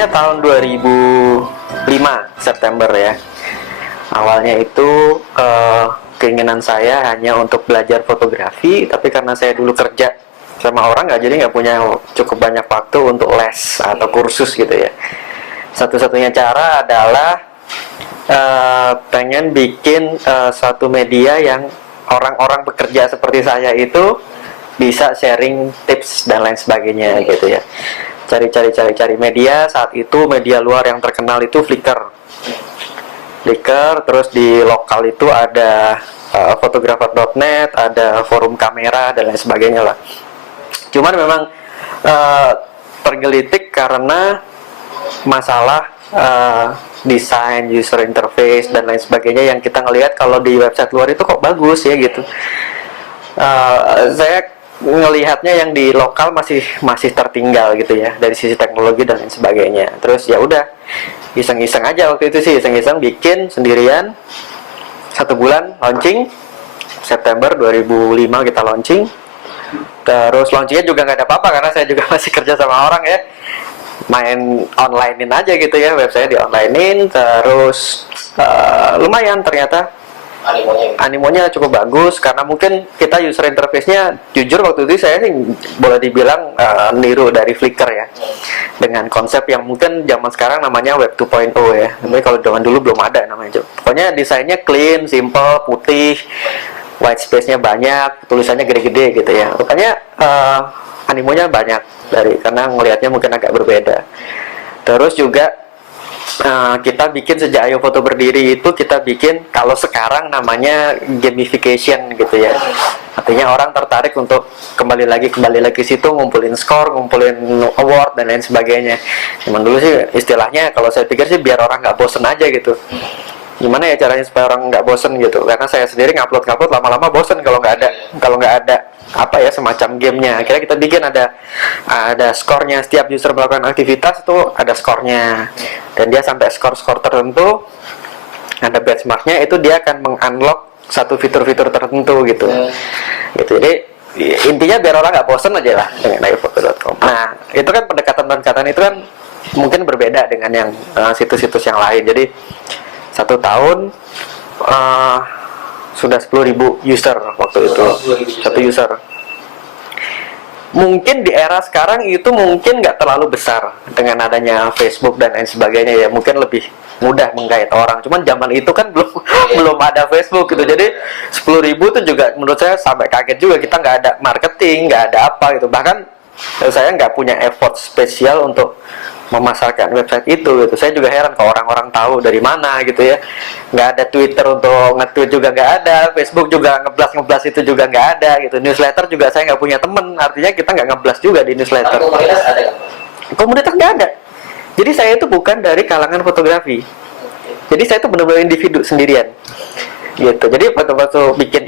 Awalnya tahun 2005 September ya. Awalnya itu keinginan saya hanya untuk belajar fotografi, tapi karena saya dulu kerja sama orang jadi nggak punya cukup banyak waktu untuk les atau kursus gitu ya. Satu-satunya cara adalah pengen bikin suatu media yang orang-orang bekerja seperti saya itu bisa sharing tips dan lain sebagainya gitu ya. Cari media. Saat itu media luar yang terkenal itu Flickr, terus di lokal itu ada photographer.net, ada forum kamera dan lain sebagainya lah. Cuman memang tergelitik karena masalah desain, user interface dan lain sebagainya yang kita ngelihat kalau di website luar itu kok bagus ya gitu. Saya ngelihatnya yang di lokal masih tertinggal gitu ya dari sisi teknologi dan lain sebagainya. Terus ya udah iseng-iseng aja waktu itu sih, iseng-iseng bikin sendirian. 1 bulan launching, September 2005 kita launching. Terus launchingnya juga nggak ada apa-apa karena saya juga masih kerja sama orang ya, main onlinein aja gitu ya, website di onlinein. Terus lumayan ternyata animonya cukup bagus karena mungkin kita user interface-nya jujur waktu itu saya sih boleh dibilang niru dari Flickr ya, dengan konsep yang mungkin zaman sekarang namanya Web 2.0 ya, tapi kalau zaman dulu belum ada namanya. Pokoknya desainnya clean, simple, putih, white space-nya banyak, tulisannya gede-gede gitu ya. Pokoknya animonya banyak karena ngelihatnya mungkin agak berbeda. Terus juga kita bikin sejak Ayo Foto berdiri itu kita bikin kalau sekarang namanya gamification gitu ya. Artinya orang tertarik untuk kembali lagi situ, ngumpulin skor, ngumpulin award dan lain sebagainya. Cuman dulu sih istilahnya kalau saya pikir sih biar orang nggak bosen aja gitu. Gimana ya caranya supaya orang nggak bosen gitu? Karena saya sendiri ngupload lama-lama bosen kalau nggak ada apa ya semacam gamenya. Akhirnya kita bikin ada skornya, setiap user melakukan aktivitas itu ada skornya, dan dia sampai skor tertentu ada benchmarknya, itu dia akan mengunlock satu fitur-fitur tertentu gitu. Jadi intinya biar orang nggak bosen aja lah dengan ayofoto.com. Nah itu kan pendekatan itu kan mungkin berbeda dengan yang situs-situs yang lain. Jadi 1 tahun sudah 10.000 user waktu itu, 1 user. Mungkin di era sekarang itu mungkin nggak terlalu besar dengan adanya Facebook dan lain sebagainya ya, mungkin lebih mudah menggait orang. Cuman zaman itu kan belum ada Facebook gitu, jadi 10.000 itu juga menurut saya sampai kaget juga. Kita nggak ada marketing, nggak ada apa gitu. Bahkan saya nggak punya effort spesial untuk memasarkan website itu gitu. Saya juga heran kalau orang-orang tahu dari mana gitu ya. Nggak ada Twitter untuk nge-tweet juga nggak ada, Facebook juga ngeblas itu juga nggak ada gitu. Newsletter juga saya nggak punya temen, artinya kita nggak ngeblas juga di newsletter. Komunitas ada nggak? Komunitas nggak ada. Jadi saya itu bukan dari kalangan fotografi. Jadi saya itu benar-benar individu sendirian gitu. Jadi waktu bikin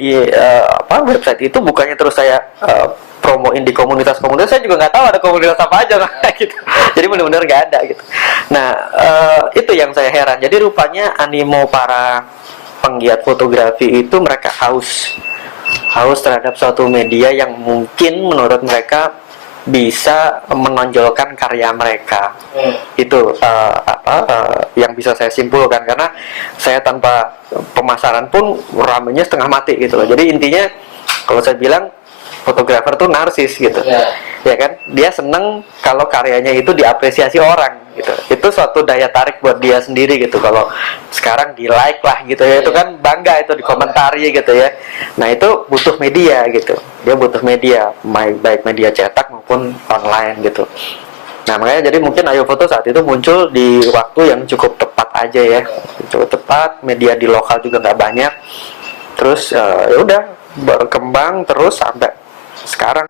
website itu bukannya terus saya promoin di komunitas, saya juga nggak tahu ada komunitas apa aja gitu. Jadi benar-benar nggak ada gitu. Nah itu yang saya heran. Jadi rupanya animo para penggiat fotografi itu mereka haus terhadap suatu media yang mungkin menurut mereka bisa menonjolkan karya mereka. Itu yang bisa saya simpulkan, karena saya tanpa pemasaran pun ramenya setengah mati gitu loh. Jadi intinya kalau saya bilang fotografer tuh narsis gitu, ya kan? Dia seneng kalau karyanya itu diapresiasi orang gitu. Itu suatu daya tarik buat dia sendiri gitu. Kalau sekarang di like lah gitu ya, itu kan bangga itu dikomentari gitu ya. Nah itu butuh media gitu. Dia butuh media, baik media cetak maupun online gitu. Nah makanya jadi mungkin Ayo Foto saat itu muncul di waktu yang cukup tepat aja ya, cukup tepat. Media di lokal juga nggak banyak. Terus ya udah berkembang terus sampai sekarang.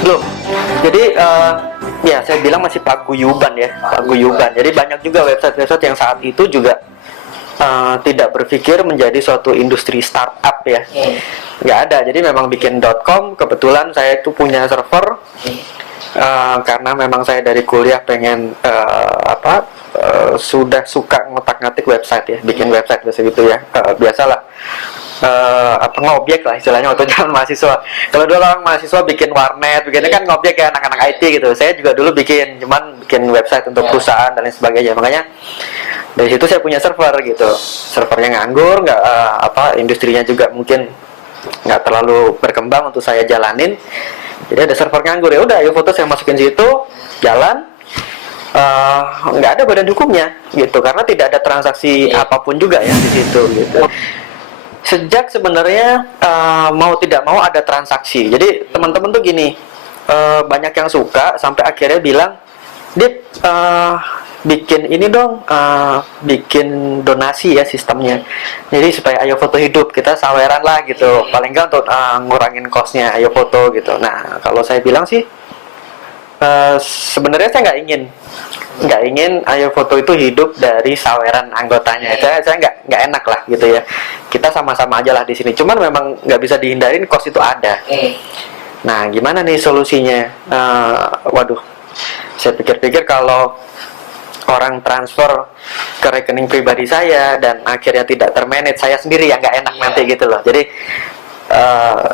Belum. Jadi ya saya bilang masih paguyuban ya, paguyuban. Jadi banyak juga website-website yang saat itu juga tidak berpikir menjadi suatu industri startup ya. Nggak ada. Jadi memang bikin .com. Kebetulan saya itu punya server karena memang saya dari kuliah pengen sudah suka ngotak-ngatik website ya, bikin website biasa gitu ya. Biasalah apa ngobjek lah istilahnya waktu zaman mahasiswa. Kalau dulu orang mahasiswa bikin warnet, bikinnya kan ngobjek ya anak-anak IT gitu. Saya juga dulu bikin website untuk perusahaan dan lain sebagainya. Makanya dari situ saya punya server gitu. Servernya nganggur, nggak industrinya juga mungkin nggak terlalu berkembang untuk saya jalanin. Jadi ada server nganggur, ya udah, ayo foto saya masukin situ, jalan. Nggak ada badan hukumnya gitu, karena tidak ada transaksi apapun juga ya di situ gitu. Sejak sebenarnya mau tidak mau ada transaksi. Jadi teman-teman tuh gini, banyak yang suka sampai akhirnya bilang, Dip, bikin ini dong, bikin donasi ya sistemnya. Jadi supaya ayo foto hidup, kita saweran lah gitu. Paling nggak untuk ngurangin costnya ayo foto gitu. Nah kalau saya bilang sih, sebenarnya saya nggak ingin ayo foto itu hidup dari saweran anggotanya. Saya nggak enak lah gitu ya. Kita sama-sama aja lah di sini. Cuman memang nggak bisa dihindarin, cost itu ada. Nah gimana nih solusinya? Waduh, saya pikir-pikir kalau orang transfer ke rekening pribadi saya dan akhirnya tidak termanage, saya sendiri yang nggak enak nanti gitu loh. Jadi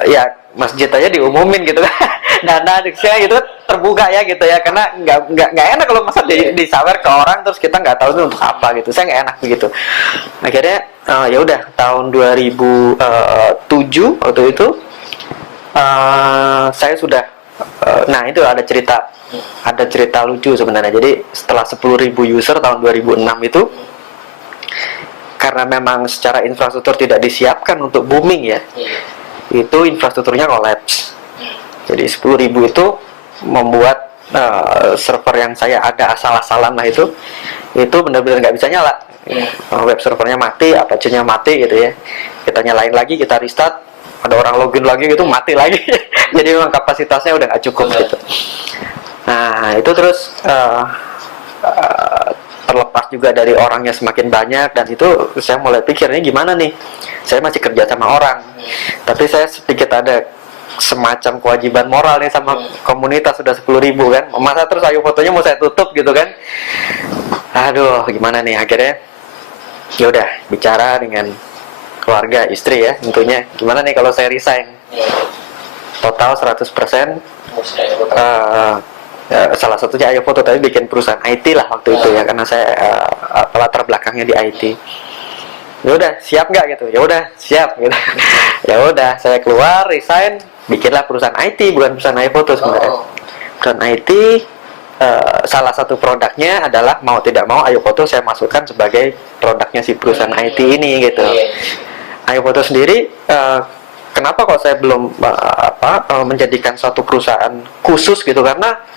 ya masjid aja diumumin gitu kan, dana saya gitu terbuka ya gitu ya, karena nggak enak kalau masa disawer ke orang terus kita nggak tahu itu untuk apa gitu. Saya nggak enak begitu. Akhirnya ya udah tahun 2007 waktu itu saya sudah nah itu ada cerita lucu sebenarnya. Jadi setelah 10.000 user tahun 2006 itu, karena memang secara infrastruktur tidak disiapkan untuk booming ya, itu infrastrukturnya kolaps. Jadi 10.000 itu membuat server yang saya ada asal-asalan lah itu benar-benar nggak bisa nyala. Web servernya mati, Apache-nya mati gitu ya. Kita nyalain lagi, kita restart, ada orang login lagi gitu, mati lagi. Jadi memang kapasitasnya udah nggak cukup gitu. Nah itu terus terlepas juga dari orangnya semakin banyak, dan itu saya mulai pikir ini gimana nih, saya masih kerja sama orang tapi saya sedikit ada semacam kewajiban moral nih sama komunitas, sudah 10.000 kan, masa terus ayo fotonya mau saya tutup gitu kan. Aduh gimana nih, akhirnya ya udah bicara dengan keluarga, istri ya tentunya, gimana nih kalau saya resign total 100%. Salah satunya ayo foto, tapi bikin perusahaan IT lah waktu itu ya, karena saya latar belakangnya di IT. Ya udah siap nggak gitu, ya udah siap gitu. Ya udah saya keluar resign, bikinlah perusahaan IT, bukan perusahaan ayo foto sebenarnya. Perusahaan IT, salah satu produknya adalah mau tidak mau ayo foto saya masukkan sebagai produknya si perusahaan IT ini gitu. Ayo foto sendiri, kenapa kok saya belum menjadikan suatu perusahaan khusus gitu, karena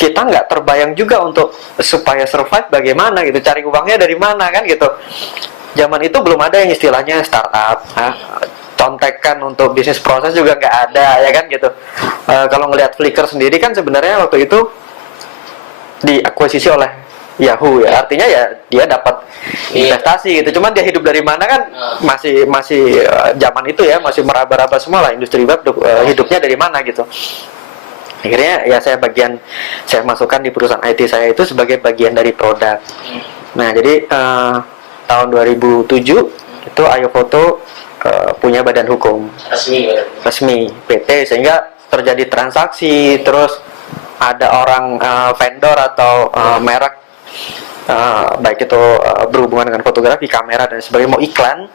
kita nggak terbayang juga untuk supaya survive bagaimana gitu, cari uangnya dari mana kan gitu. Zaman itu belum ada yang istilahnya startup, contekan untuk bisnis proses juga nggak ada ya kan gitu. Kalau ngelihat Flickr sendiri kan sebenarnya waktu itu diakuisisi oleh Yahoo ya, artinya ya dia dapat investasi gitu. Cuman dia hidup dari mana kan masih zaman itu ya, masih meraba-raba semua lah industri web, hidupnya dari mana gitu. Akhirnya ya saya masukkan di perusahaan IT saya itu sebagai bagian dari produk. Nah jadi tahun 2007 itu ayo foto punya badan hukum resmi PT, sehingga terjadi transaksi, terus ada orang vendor atau merek baik itu berhubungan dengan fotografi, kamera dan sebagainya, mau iklan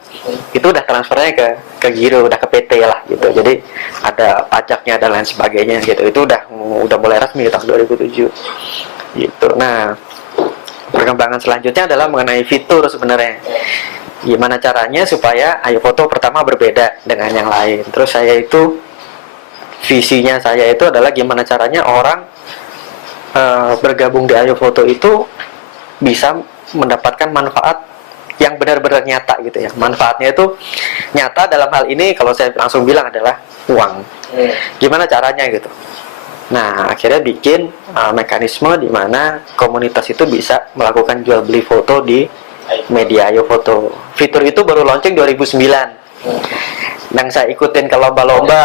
itu udah transfernya ke Giro, udah ke PT lah gitu. Jadi ada pajaknya dan lain sebagainya gitu. Itu udah mulai resmi tahun 2007 gitu. Nah perkembangan selanjutnya adalah mengenai fitur sebenarnya. Gimana caranya supaya ayo foto pertama berbeda dengan yang lain. Terus visinya saya itu adalah gimana caranya orang bergabung di ayo foto itu bisa mendapatkan manfaat yang benar-benar nyata gitu ya. Manfaatnya itu nyata dalam hal ini kalau saya langsung bilang adalah uang. Gimana caranya gitu. Nah akhirnya bikin mekanisme di mana komunitas itu bisa melakukan jual beli foto di media ayo foto. Fitur itu baru launching 2009. Yang saya ikutin ke lomba-lomba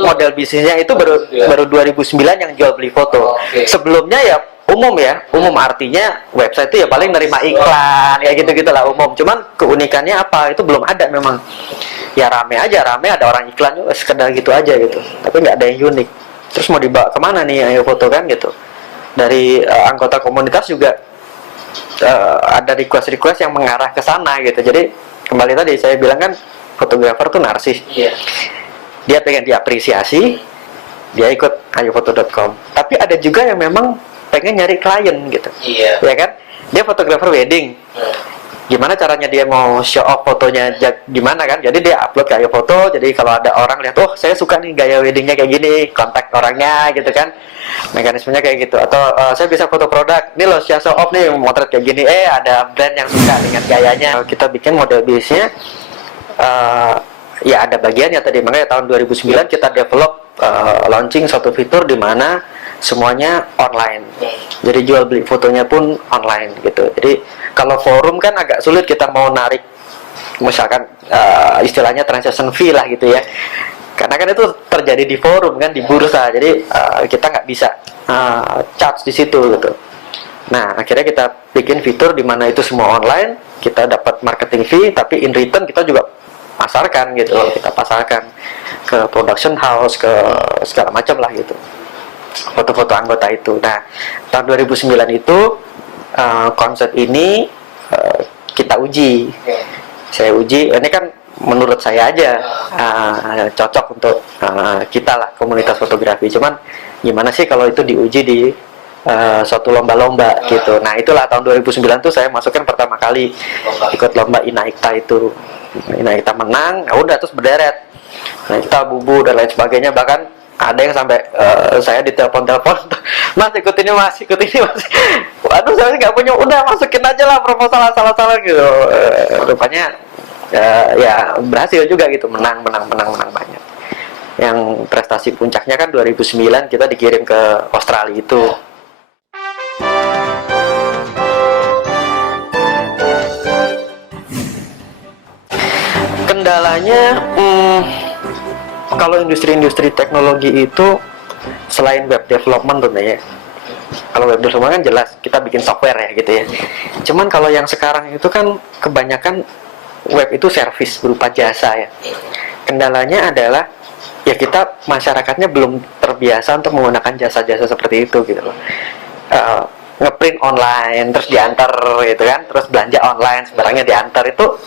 model bisnisnya itu baru 2009 yang jual beli foto. Sebelumnya ya umum artinya website itu ya paling nerima iklan ya gitu-gitu lah umum. Cuman keunikannya apa itu belum ada memang. ya rame aja, rame ada orang iklan juga sekedar gitu aja gitu, tapi nggak ada yang unik. Terus mau dibawa kemana nih Ayo Foto kan gitu. Dari anggota komunitas juga ada request yang mengarah ke sana gitu. Jadi kembali tadi saya bilang kan fotografer tuh narsis. Iya. Dia pengen diapresiasi, dia ikut ayofoto.com. Tapi ada juga yang memang pengen nyari klien gitu. Iya. Ya kan? Dia fotografer wedding. Gimana caranya dia mau show off fotonya gimana kan? Jadi dia upload ke Ayofoto. Jadi kalau ada orang lihat, oh saya suka nih gaya weddingnya kayak gini, kontak orangnya gitu kan. Mekanismenya kayak gitu. Atau saya bisa foto produk. Ini loh show off nih motret kayak gini. Ada brand yang suka dengan gayanya. Kita bikin model bisnisnya. Ya ada bagiannya tadi, makanya tahun 2009 kita develop launching satu fitur di mana semuanya online. Jadi jual beli fotonya pun online gitu. Jadi kalau forum kan agak sulit kita mau narik misalkan istilahnya transaction fee lah gitu ya. Karena kan itu terjadi di forum kan, di bursa. Jadi kita nggak bisa charge di situ gitu. Nah, akhirnya kita bikin fitur di mana itu semua online, kita dapat marketing fee, tapi in return kita juga pasarkan gitu loh, kita pasarkan ke production house, ke segala macam lah gitu, foto-foto anggota itu. Nah, tahun 2009 itu konsep ini kita uji. Saya uji, ini kan menurut saya aja cocok untuk kita lah, komunitas fotografi. Cuman gimana sih kalau itu diuji di suatu lomba-lomba gitu. Nah, itulah tahun 2009 tuh saya masukkan pertama kali ikut lomba Inaikta itu. Inaikta menang, ya udah terus berderet. Inaikta, Bubu dan lain sebagainya, bahkan ada yang sampai saya ditelepon-telepon, Mas ikut ini mas. Waduh, saya nggak punya, udah masukin aja lah proposal salah-salah gitu. Rupanya ya berhasil juga gitu, menang banyak. Yang prestasi puncaknya kan 2009 kita dikirim ke Australia itu. Kendalanya kalau industri-industri teknologi itu selain web development tentunya. Kalau web development kan jelas kita bikin software ya gitu ya. Cuman kalau yang sekarang itu kan kebanyakan web itu service berupa jasa ya. Kendalanya adalah ya kita masyarakatnya belum terbiasa untuk menggunakan jasa-jasa seperti itu gitu loh. Ngeprint online terus diantar gitu kan, terus belanja online barangnya diantar, itu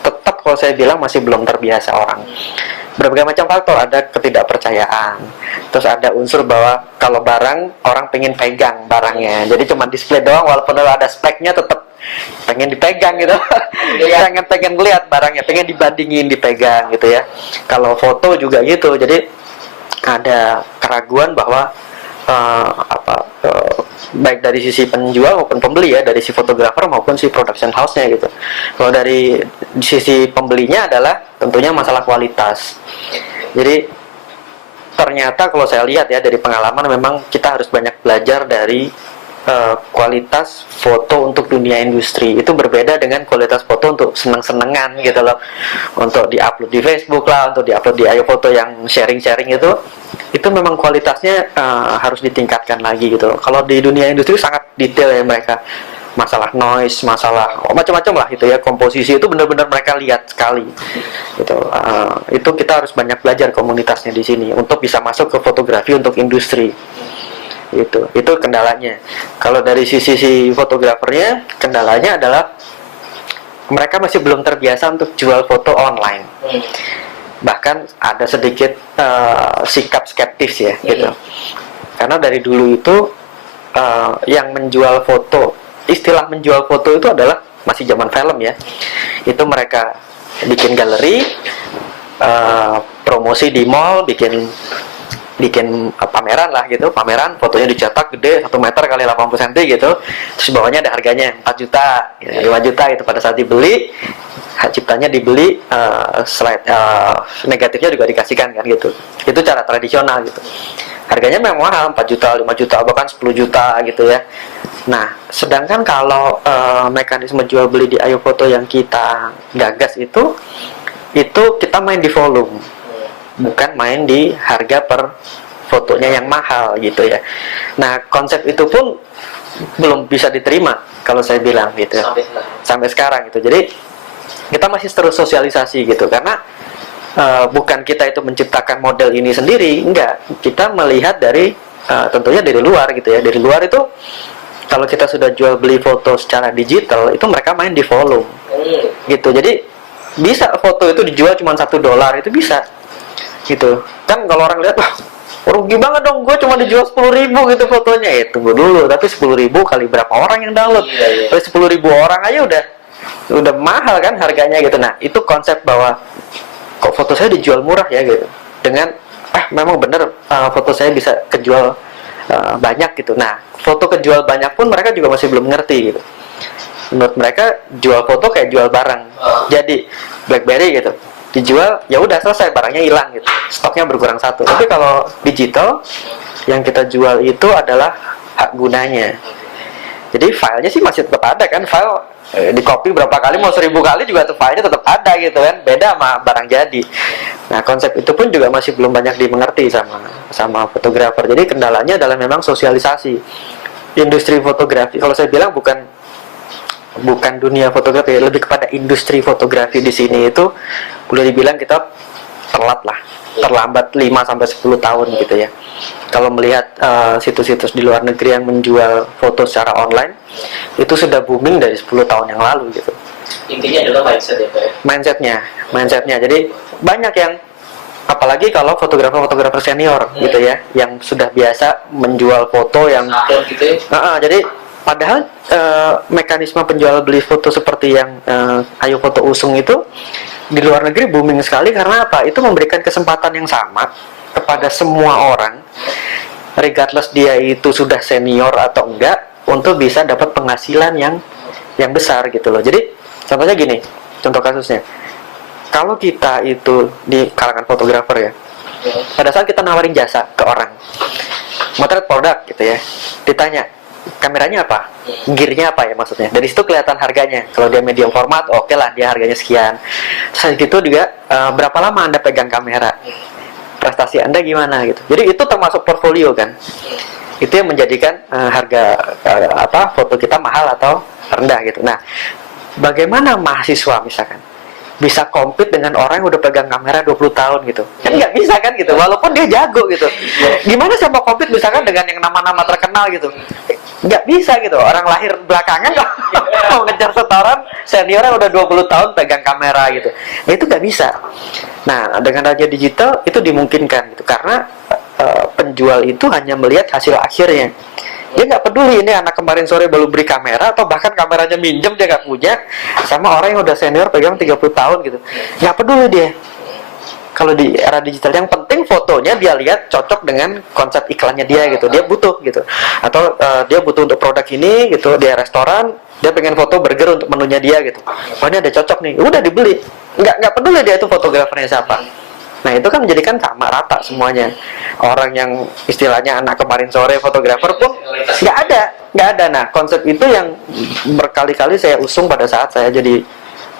tetap kalau saya bilang masih belum terbiasa orang. Berbagai macam faktor, ada ketidakpercayaan, terus ada unsur bahwa kalau barang orang pengen pegang barangnya, jadi cuma display doang walaupun ada speknya tetap pengen dipegang gitu. pengen lihat barangnya, pengen dibandingin, dipegang gitu ya. Kalau foto juga gitu, jadi ada keraguan bahwa baik dari sisi penjual maupun pembeli ya, dari si fotografer maupun si production house-nya gitu. Kalau dari sisi pembelinya adalah tentunya masalah kualitas. Jadi ternyata kalau saya lihat ya dari pengalaman, memang kita harus banyak belajar dari kualitas foto untuk dunia industri. Itu berbeda dengan kualitas foto untuk seneng-senengan gitu loh, untuk diupload di Facebook lah, untuk diupload di Ayofoto yang sharing-sharing itu memang kualitasnya harus ditingkatkan lagi gitu loh. Kalau di dunia industri sangat detail ya mereka, masalah noise, masalah macam-macam lah gitu ya, komposisi itu benar-benar mereka lihat sekali gitu. Itu kita harus banyak belajar komunitasnya di sini untuk bisa masuk ke fotografi untuk industri. Itu kendalanya. Kalau dari sisi si fotografernya, kendalanya adalah mereka masih belum terbiasa untuk jual foto online. Bahkan ada sedikit sikap skeptis ya gitu. Karena dari dulu itu yang menjual foto, istilah menjual foto itu adalah masih zaman film ya. Itu mereka bikin galeri, promosi di mall, bikin pameran lah gitu, pameran fotonya dicetak gede 1 meter kali 80 cm gitu, terus bawahnya ada harganya 4 juta, 5 juta itu pada saat dibeli, hak ciptanya dibeli, slide negatifnya juga dikasihkan kan gitu. Itu cara tradisional gitu. Harganya memang mahal, 4 juta, 5 juta, bahkan 10 juta gitu ya. Nah, sedangkan kalau mekanisme jual beli di Ayofoto yang kita gagas itu kita main di volume, bukan main di harga per fotonya yang mahal gitu ya. Nah, konsep itu pun belum bisa diterima kalau saya bilang gitu. Sampai sekarang gitu. Jadi kita masih terus sosialisasi gitu, karena bukan kita itu menciptakan model ini sendiri, enggak. Kita melihat dari tentunya dari luar gitu ya. Dari luar itu kalau kita sudah jual beli foto secara digital, itu mereka main di volume gitu. Jadi bisa foto itu dijual cuma $1 itu bisa gitu kan. Kalau orang lihat, wah rugi banget dong, gue cuma dijual 10.000 gitu fotonya. Tunggu dulu, tapi 10.000 kali berapa orang yang download? Tapi 10.000 orang aja udah mahal kan harganya gitu. Nah itu konsep bahwa kok foto saya dijual murah ya gitu, dengan memang bener foto saya bisa kejual banyak gitu. Nah foto kejual banyak pun mereka juga masih belum ngerti gitu. Menurut mereka jual foto kayak jual barang. Jadi BlackBerry gitu dijual, ya udah selesai, barangnya hilang gitu, stoknya berkurang satu. Tapi kalau digital yang kita jual itu adalah hak gunanya. Jadi filenya sih masih tetap ada kan, file di copy berapa kali, mau 1.000 kali juga tuh filenya tetap ada gitu kan, beda sama barang jadi. Nah konsep itu pun juga masih belum banyak dimengerti sama fotografer. Jadi kendalanya adalah memang sosialisasi. Industri fotografi, kalau saya bilang bukan dunia fotografi, lebih kepada industri fotografi di sini itu boleh dibilang kita terlambat 5-10 tahun gitu ya. Kalau melihat situs-situs di luar negeri yang menjual foto secara online, itu sudah booming dari 10 tahun yang lalu gitu. Intinya adalah mindset ya Pak ya? Mindsetnya. Jadi banyak yang, apalagi kalau fotografer senior gitu ya, yang sudah biasa menjual foto yang gitu ya? Jadi padahal mekanisme penjual beli foto seperti yang Ayo Foto Usung itu di luar negeri booming sekali. Karena apa? Itu memberikan kesempatan yang sama kepada semua orang, regardless dia itu sudah senior atau enggak, untuk bisa dapat penghasilan yang besar gitu loh. Jadi contohnya gini, contoh kasusnya, kalau kita itu di kalangan fotografer ya, pada saat kita nawarin jasa ke orang, motret produk gitu ya, ditanya kameranya apa, gearnya apa ya maksudnya. Dari situ kelihatan harganya. Kalau dia medium format, oke lah dia harganya sekian. Terus itu juga berapa lama Anda pegang kamera, prestasi Anda gimana gitu. Jadi itu termasuk portfolio kan. Itu yang menjadikan harga foto kita mahal atau rendah gitu. Nah, bagaimana mahasiswa misalkan bisa compete dengan orang yang udah pegang kamera 20 tahun gitu? Kan nggak bisa kan gitu, walaupun dia jago gitu. Gimana saya mau compete misalkan dengan yang nama-nama terkenal gitu? Nggak bisa gitu, orang lahir belakangan mau ngejar setoran senior yang udah 20 tahun pegang kamera gitu. Nah itu nggak bisa. Nah dengan adanya digital itu dimungkinkan gitu, karena penjual itu hanya melihat hasil akhirnya. Dia nggak peduli ini anak kemarin sore baru beli kamera, atau bahkan kameranya minjem dia nggak punya, sama orang yang udah senior pegang 30 tahun gitu. Nggak peduli dia. Kalau di era digital, yang penting fotonya dia lihat cocok dengan konsep iklannya dia gitu. Dia butuh gitu. Atau dia butuh untuk produk ini gitu, dia restoran, dia pengen foto burger untuk menunya dia gitu. Oh ini ada cocok nih, udah dibeli. Nggak peduli dia itu fotografernya siapa. Nah itu kan menjadikan sama rata semuanya. Orang yang istilahnya anak kemarin sore fotografer pun nggak ada. Nah konsep itu yang berkali-kali saya usung pada saat saya jadi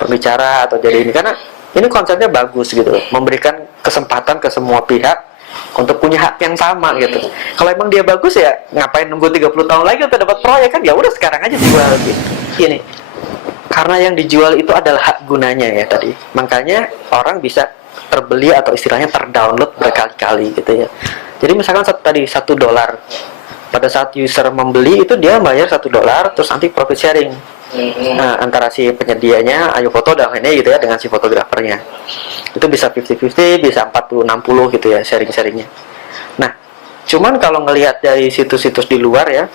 pembicara atau jadi ini, karena ini konsepnya bagus gitu, memberikan kesempatan ke semua pihak untuk punya hak yang sama gitu. Kalau emang dia bagus ya ngapain nunggu 30 tahun lagi untuk dapat proyek kan? Ya udah sekarang aja jual gitu. Ini karena yang dijual itu adalah hak gunanya ya tadi. Makanya orang bisa terbeli atau istilahnya terdownload berkali-kali gitu ya. Jadi misalkan tadi $1, pada saat user membeli itu dia bayar $1, terus nanti profit sharing antara si penyedianya Ayo Foto dan ini gitu ya dengan si fotografernya. Itu bisa 50-50, bisa 40-60 gitu ya sharing-sharingnya. Nah cuman kalau ngelihat dari situs-situs di luar ya,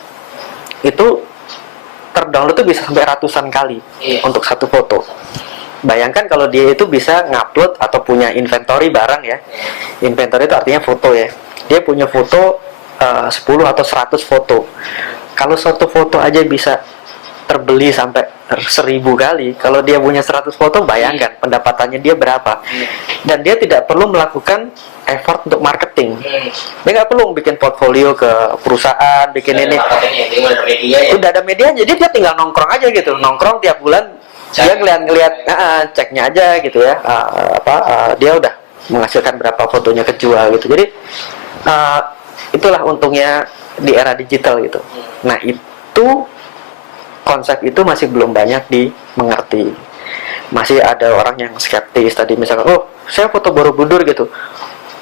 itu terdownload itu bisa sampai ratusan kali untuk satu foto. Bayangkan kalau dia itu bisa ngupload atau punya inventory barang ya. Inventory itu artinya foto ya. Dia punya foto 10 atau 100 foto. Kalau satu foto aja bisa terbeli sampai 1.000 kali. Kalau dia punya 100 foto, bayangkan pendapatannya dia berapa. Dan dia tidak perlu melakukan effort untuk marketing. Dia nggak perlu bikin portfolio ke perusahaan, bikin ini. Udah ada media, jadi dia tinggal nongkrong aja gitu. Nongkrong tiap bulan, dia ngeliat ceknya aja gitu ya. Dia udah menghasilkan berapa fotonya kejual gitu. Jadi itulah untungnya di era digital gitu. Nah itu konsep itu masih belum banyak dimengerti. masih ada orang yang skeptis tadi, misalkan, oh saya foto Borobudur gitu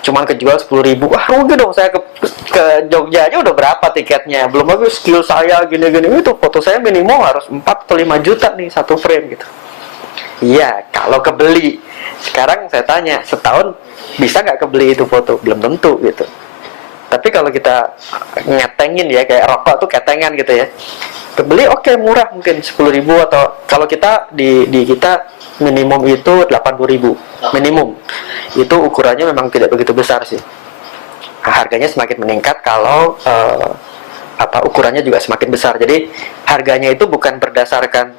cuman kejual 10.000, wah rugi dong, saya ke Jogja aja udah berapa tiketnya, belum lagi skill saya gini-gini, itu foto saya minimum harus 4 atau 5 juta nih satu frame gitu. Iya, kalau kebeli. Sekarang saya tanya, setahun bisa nggak kebeli itu foto? Belum tentu gitu. Tapi kalau kita ngetengin ya, kayak rokok tuh ketengan gitu ya, kebeli oke, murah mungkin 10.000, atau kalau kita di kita minimum itu 80.000 minimum. Itu ukurannya memang tidak begitu besar sih. Nah, harganya semakin meningkat kalau ukurannya juga semakin besar. Jadi harganya itu bukan berdasarkan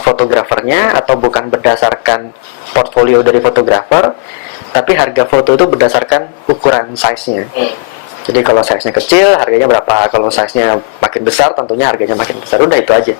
fotografernya atau bukan berdasarkan portfolio dari fotografer, tapi harga foto itu berdasarkan ukuran size-nya. Jadi kalau size-nya kecil harganya berapa, kalau size-nya makin besar tentunya harganya makin besar. Udah itu aja.